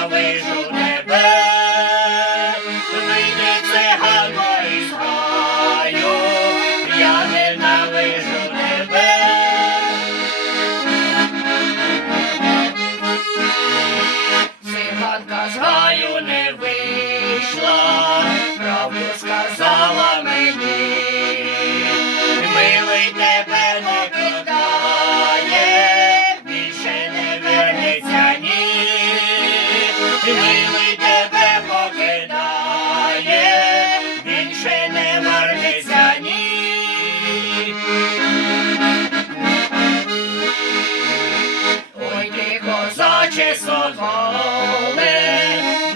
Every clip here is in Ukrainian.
ненавижу тебе, вийди циганко із гаю, я ненавижу тебе. Циганка з гаю не вийшла, правду сказала мені, милий тебе не кидає, більше не вернеться ні, милий тебе покидає, більше не вернеться ні. Ой ти, козаче соколе,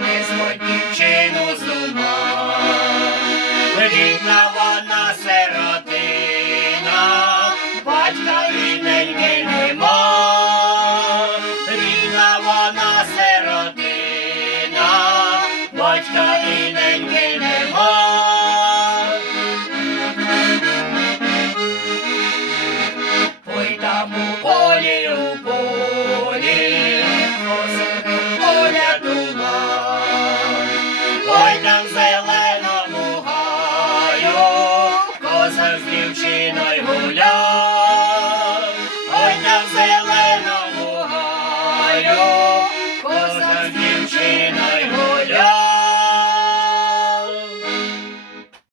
не зводь дівчину з ума, рідна вона сиротина, батька рідненьки нема, рідна вона сиротина, батька рідненьки нема. Ой там у полі, посеред поля туман, ой там в зеленому гаю, козак з дівчиною гуляє.